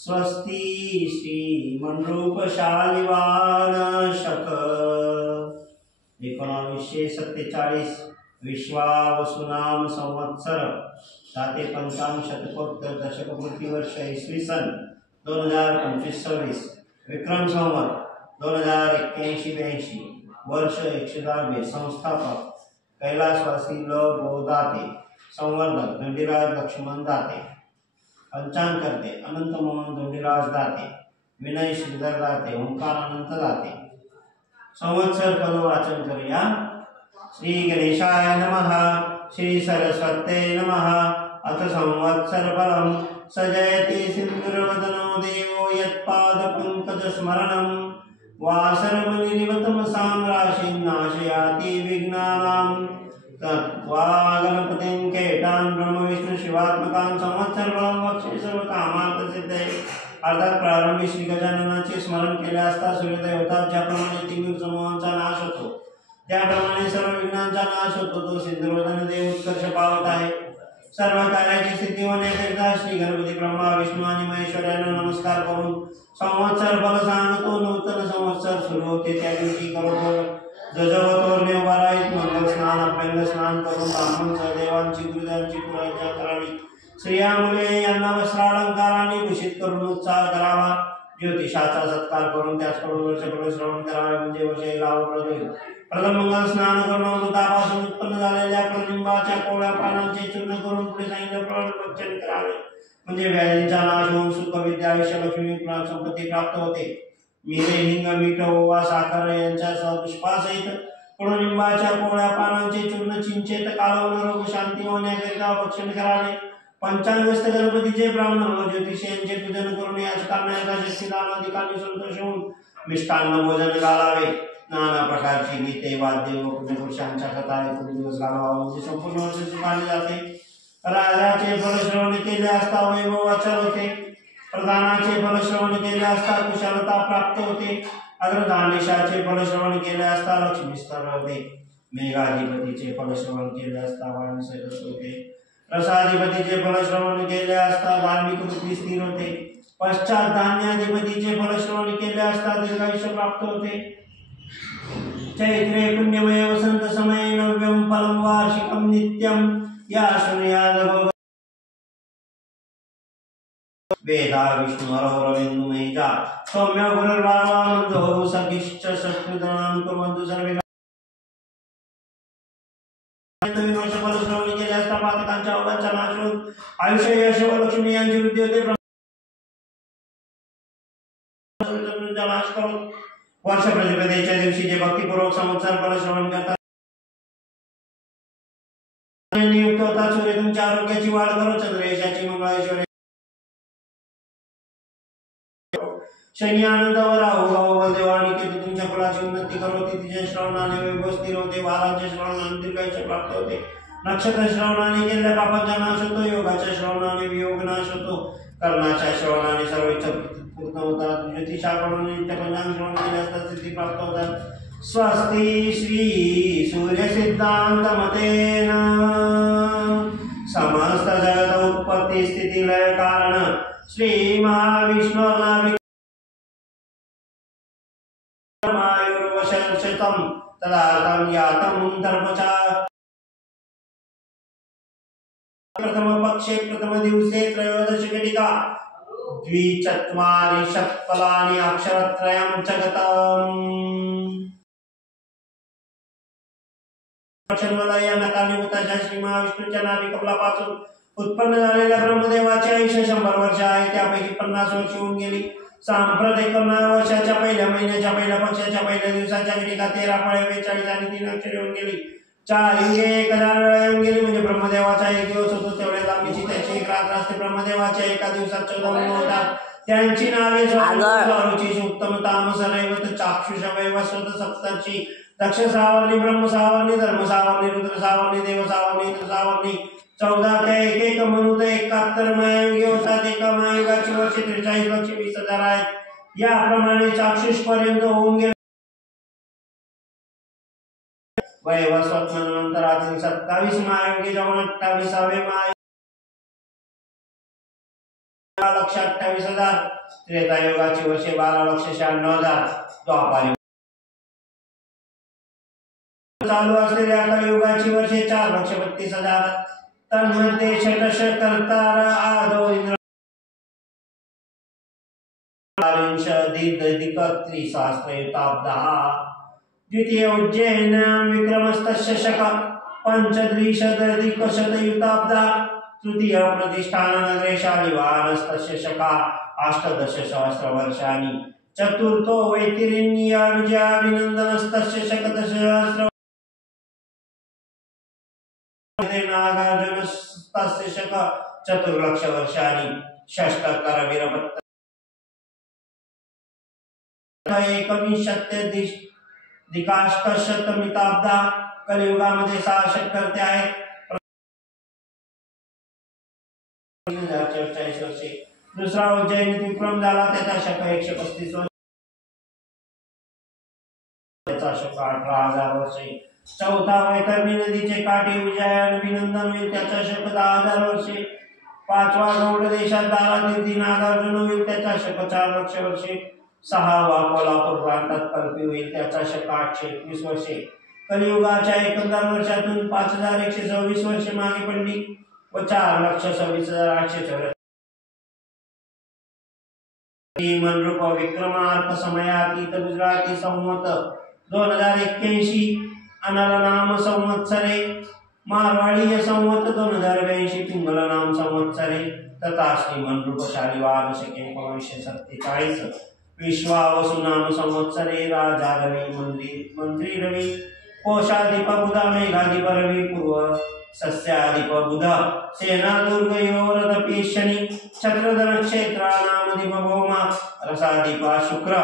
स्वस्ति श्रीमन्रूपशालिवान शक 1947 विश्वावसुनाम संवत्सर 755 शतकोत्तर दशकपूर्ती वर्ष इसवी सन 2025-26 विक्रम संवत 2081-82 वर्ष 110 संस्थापक कैलासवासी ल गोदाते संवर्धक धंडीराज लक्ष्मण दाते पंचांगकर्ते अनंत मोहन धंडीराज दाते विनय श्रीधर दाते ओंकार अनंत दाते संवत्सर फल वाचन करूया। श्री गणेशाय नमः श्री सरस्वते नमः अथ संवत्सर फलम सजयति सिंदूरवदनो देवो यत्पाद पंकज स्मरणं वासरमनिरिवतमसां राशिं नाशयाति विघ्नानां तत्वा गणपतिं केटान् ब्रह्म विष्णु शिवात्मकान् संवत्सर फलं वक्षे सर्व कामार्थ सिद्धये। अर्थात प्रारंभी श्री गजाननाचे स्मरण केले असता सूर्योदय होतात, ज्याप्रमाणे तिमिर समूहांचा नाश होतो त्याप्रमाणे सर्व विघ्नांचा नाश होतो। तो सिंधुवर्धन देव उत्कर्ष पावत आहे। सर्व कार्याची सिद्धी होण्याकरिता श्री गणपती ब्रह्मा विष्णू आणि महेश्वर यांना नमस्कार करून संवत्सर फल सांगतो। नूतन संवत्सर सुरू होते त्या दिवशी करोडो जजवतोरणे उभा राहीत। मंगल स्नान अभ्यंग स्नान करून ब्राह्मण सहदेवांची गुरुदांची पूजा करावी। स्त्रिया मुले यांना वस्त्रालंकाराने भूषित करून उत्साह करावा। ज्योतिषाचा सत्कार करून त्याचकडून वर्षफळ श्रवण करावे, म्हणजे वर्ष लाभप्रद होईल। प्रथम मंगल स्नान करून अमृतापासून उत्पन्न झालेल्या कडुलिंबाच्या कोवळ्या पानांचे चूर्ण करून पुढे सांगितल्याप्रमाणे भक्षण करावे, म्हणजे व्याधींचा नाश होऊन सुख विद्या आयुष्य लक्ष्मी संपत्ती प्राप्त होते। मिरे हिंग मीठ ओवा साखर यांच्यासह पुष्पासहित कडुलिंबाच्या कोवळ्या पानांचे चूर्ण चिंचेत कालवून रोग शांती होण्याकरिता भक्षण करावे। पंचांगस्थ गणपतीचे ब्राह्मण व ज्योतिषी यांचे पूजन करून याच कारणाचा शक्तिदान अधिकांनी संतोष होऊन मिष्टान्न भोजन घालावे। नाना प्रकारची गीते वाद्य व पुण्यपुरुषांच्या कथा ऐकून दिवस घालावा, म्हणजे संपूर्ण वर्ष सुखाने जाते। राजाचे फलश्रवण केले असता वैभव अचल होते। प्रधानाचे फलश्रवण केले असता कुशलता प्राप्त होते। अग्रधानेशाचे फलश्रवण केले असता लक्ष्मी स्तर होते। मेघाधिपतीचे फलश्रवण केले असता वाणी सजत होते। रसाधिपतीचे फलश्रवण केले असता धार्मिक बुद्धी स्थिर होते। पश्चात धान्याधिपतीचे फलश्रवण केले असता दीर्घायुष्य प्राप्त होते। चैत्रे पुण्यमय वसंत समये नव्यं फलं वार्षिकं नित्यं या शृणुयाद वेदा विष्णु हरो रविन्दुमेजा सौम्य गुरुर्भार्वा मन्दो सखिश्च शत्रुदानं कुर्वन्तु सर्वे। फलश्रवण केले असता पातकांच्या अवघांचा नाश होऊन आयुष्य यश व लक्ष्मी यांची वृद्धी होते। नाश करून वर्ष प्रतिपदेच्या दिवशी जे भक्तिपूर्वक संवत्सर फलश्रवण करतात नियुक्त होतात। सूर्य तुमच्या आरोग्याची वाढ करो, चंद्र यशाची मंगळाश्वर शनी आनंद व राहू भाऊ देव आणि केतू तुमच्या फळाची उन्नती करो। तिथीच्या श्रवणाने वैभव स्थिर होते। वारांच्या श्रवणाने दीर्घायुष्य प्राप्त होते। नक्षत्र श्रवणाने केलेल्या पापांचा नाश होतो। योगाच्या श्रवणाने वियोग नाश होतो। कर्णाच्या श्रवणाने सर्व इच्छा पूर्ण होतात। ज्योतिषाकडून नित्य पंचांग श्रवण केले असता सिद्धी प्राप्त होतात। स्वस्ति श्री सूर्य सिद्धांत मतेन समस्त जगत उत्पत्ति स्थिति लय कारण श्री महाविष्णुर्ना मायुर्वशतं तदार्थं यातं तर्पचा प्रथम पक्षे प्रथम दिवसे त्रयोदश घटिका द्विचत्वारिंशत् फलानि अक्षरत्रयं च गतम्। या कारणीभूताच्या श्री महाविष्णूच्या नाभी कमलापासून उत्पन्न झालेल्या ब्रह्मदेवाचे आयुष्य 100 वर्ष आहे। त्यापैकी 50 वर्ष होऊन गेली। सांप्रत 51 वर्षाच्या पहिल्या महिन्याच्या पहिल्या पक्षाच्या पहिल्या दिवसाच्या घटिका 13 फळे 42 आणि 3 अक्षरे होऊन गेली। 4 युगे 1000 वेळा येऊन गेली, म्हणजे ब्रह्मदेवाचा एक दिवस होतो तेवढ्या लांबीची त्याची एक रात्र असते। ब्रह्मदेवाच्या एका दिवसात 14 महिने होतात। त्यांची नावे स्वारुची उत्तम तामस रैवत चाक्षुष वैवस्वत सप्तर्षी दक्ष सावर्णी ब्रह्म सावर्णी धर्म सावर्णी रुद्र सावर्णी देव सावर्णी इंद्र सावर्णी 14 ते एक म्हणून 71 महायुगे होतात। एका महायुगाची वर्षे 43,20,000 आहेत। याप्रमाणे चाक्षुष पर्यंत होऊन गेले। वैवस्वत नंतरातील 27 महायुगे जाऊन 28वे महायुग 12,28,000, त्रेतायुगाची वर्षे 12,96,000, द्वापार चालू असलेल्या कलियुगाची वर्षे 4,32,000, तन्मध्ये षटश कर्तार आदौ इंद्र त्रिसहस्रयुताब्दः, द्वितीय उज्जैन विक्रमस्तस्य शक पंचत्रिशदधिकशतयुताब्दः, तृतीय प्रतिष्ठान नगरे शालिवाहनस्तस्य शका 18,000 चतुर्थो वैतिरिण्य विजयाभिनन्दनस्तस्य शक 10,000 नागार्जुनस्तस्य शक 4,00,000 षष्ठ करवीरभट्ट एकविंशत्यधिकाष्टशतमिताब्दा, कलियुगामध्ये 6 शतकर्ते आहेत. 4040 वर्षे. दुसरा उज्जैन विक्रम झाला, त्याचा शक 135 वर्ष, त्याचा शक 18,000 वर्षे. चौथा वैतरणी नदीचे काठी विजयाभिनंदन होईल, त्याचा शक 10,000 वर्षे. पाचवा गौड देशात दारातीर्थी नागार्जुन होईल, त्याचा शक 4,00,000 वर्षे. सहावा कोल्हापूर प्रांतात कल्पी होईल, त्याचा शक 821 वर्षे. कलियुगाच्या एकंदर वर्षातून 5,126 वर्षे मागे पडली व 4,26,884 मनरूप विक्रमार्क समयातीत गुजराती संवत 2081 अनल नाम संवत्सरे, मारवाडी संवत 2082 पिंगल नाम संवत्सरे, तथा श्री मनरूप शालिवाहन शके 1947 विश्वावसु नाम संवत्सरे, राजा रवि मंत्री रवि, कोशाधिप बुध, मेघाधिप रवि, पूर्व सस्याधिप बुध, सेना दुर्ग योरदपि शनि, चक्रधर क्षेत्रानामधिप भौमा, रसाधिप शुक्र,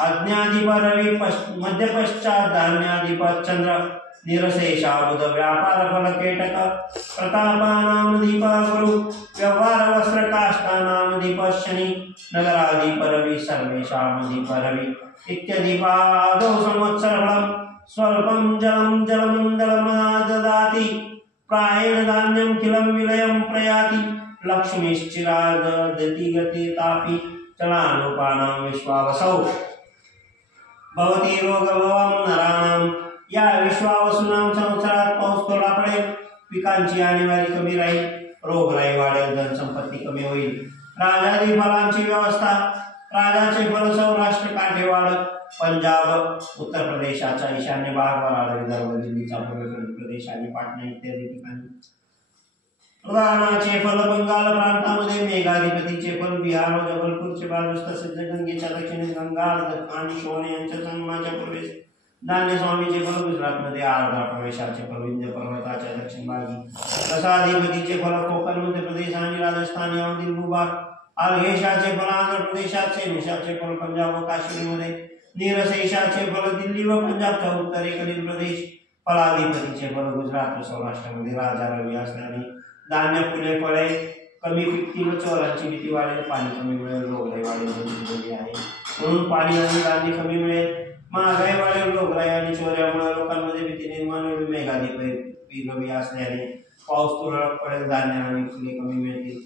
आज्ञाधिप रवि, मध्य पश्चात धान्याधिप चंद्र, निरशेषा बुध, व्यापार फल केटक, प्रतापानामधिप गुरु, व्यवहार वस्त्र काष्ठानामधिप शनि, नगराधिप रवि, सर्वेषामधिप रवि, इत्यधिपादौ संवत्सरफलम् स्वल्पं जलं जलमण्डलमददाति, प्रायेण धान्यं किलं विलयं प्रयाति, लक्ष्मीश्चिरादति गतितापि चलानुपानां विश्वावसौ भवति रोगभवं नराणां. या विश्वावसूनां संवत्सरात पाऊस थोडा पडेल, पिकांची आणीबाणी कमी राहील, रोगराई वाढेल, धनसंपत्ती कमी होईल. राजादी फलांची व्यवस्था, राजाचे फल सौराष्ट्र काठेवाड, पंजाब, उत्तर प्रदेशाचा ईशान्य भाग, वराड, विदर्भ, दिल्लीचा पूर्वेकडील प्रदेश आणि पाटणा इत्यादी ठिकाणी. राणाचे फल बंगाल प्रांतामध्ये, मेघाधिपतीचे फल बिहार व जबलपूरचे बाजूस, तसेच गंगेच्या दक्षिणेस गंगा आणि शोण यांच्या संगमाच्या पूर्वेस. धान्य स्वामीचे फल गुजरातमध्ये, आर्द्रा प्रवेशाचे फल विंध्य पर्वताच्या दक्षिण भागी, रसाधिपतीचे फल कोकण, मध्य प्रदेश आणि राजस्थान यामधील भूभाग, अर्घेशाचे फल आंध्र प्रदेशात, सेनेशाचे फल पंजाब व काश्मीरमध्ये, निरशेषाचे फल दिल्ली व पंजाबच्या उत्तरेकडील प्रदेश, फलाधिपतीचे फल गुजरात व सौराष्ट्रामध्ये. राजा रवी असल्याने धान्य फुले फळे कमी पिकतील व चोरांची भीती वाढेल, पाणी कमी मिळेल, रोगराई वाढेल आहे म्हणून पाणी आणि धान्य कमी मिळेल, महागाई वाढेल, रोगराई आणि चोऱ्यामुळे लोकांमध्ये भीती निर्माण होईल. मेघाधिपती रवी असल्याने पाऊस तुरळक पडेल, धान्य आणि फुले कमी मिळतील,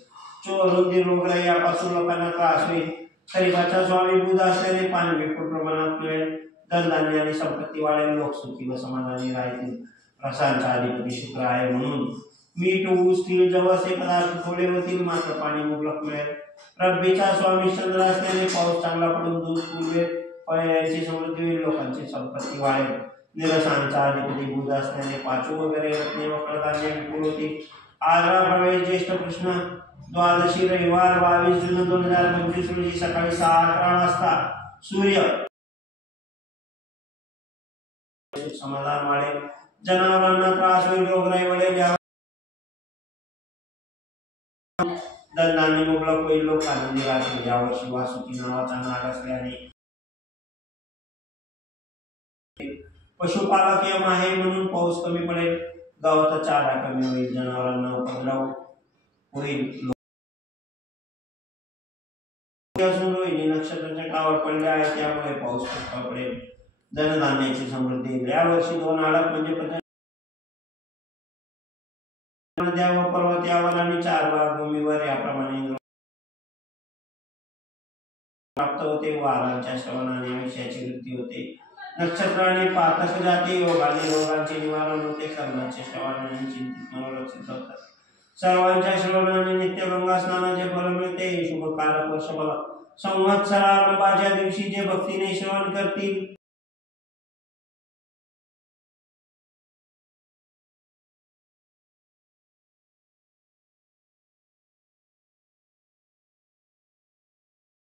चोर रुंदी रोगराई यापासून लोकांना त्रास होईल. खरीपाचा स्वामी बुध असल्याने पाणी विपुल प्रमाणात मिळेल, धनधान्य आणि संपत्ती वाढेल, लोक सुखी व समाधानी राहतील. रसांचा अधिपती शुक्र आहे म्हणून मीठ, ऊस, तीळ, जवस हे पदार्थ थोडे होतील, मात्र पाणी मुबलक मिळेल. रब्बीचा स्वामी चंद्र असल्याने पाऊस चांगला पडून दूध पुरवेल, फळे यांची समृद्धी होईल, लोकांची संपत्ती वाढेल. निरसांचा अधिपती बुध असल्याने पाचू वगैरे रत्ने व कडधान्य विपुल होतील. आग्रा प्रवेश ज्येष्ठ कृष्ण द्वादशी रविवार 22 जून 2025 रोजी सकाळी 6:11 वाजता. सूर्य समाधान वाढेल, जनावरांना त्रास होईल, रोगराई वाढेल, धनधान्य मुबलक होईल, लोक आनंदी राहतील. यावर्षी वासुकी नावाचा नाग असल्याने पशुपालक यम आहे म्हणून पाऊस कमी पडेल, गवत चारा कमी होईल, जनावरांना उपद्रव होईल. रोहिणी नक्षत्राच्या टावर पडले आहे त्यामुळे पाऊस खूप पडेल, धनधान्याची समृद्धी येईल. यावर्षी 2 आडक म्हणजे नद्या व पर्वत यावर आणि 4 भाग भूमीवर याप्रमाणे प्राप्त होते, वारांच्या श्रवणाने आयुष्याची वृद्धी होते, नक्षत्राने पातक जाते, योगाने रोगांचे निवारण होते, कर्माचे श्रवणाने चिंतित मनोरथ सिद्ध होतात, सर्वांच्या श्रवणाने नित्यगंगा स्नानाचे फल मिळते, शुभ कारक वर्षफल संवत्सरारंभाच्या दिवशी जे भक्तीने श्रवण करतील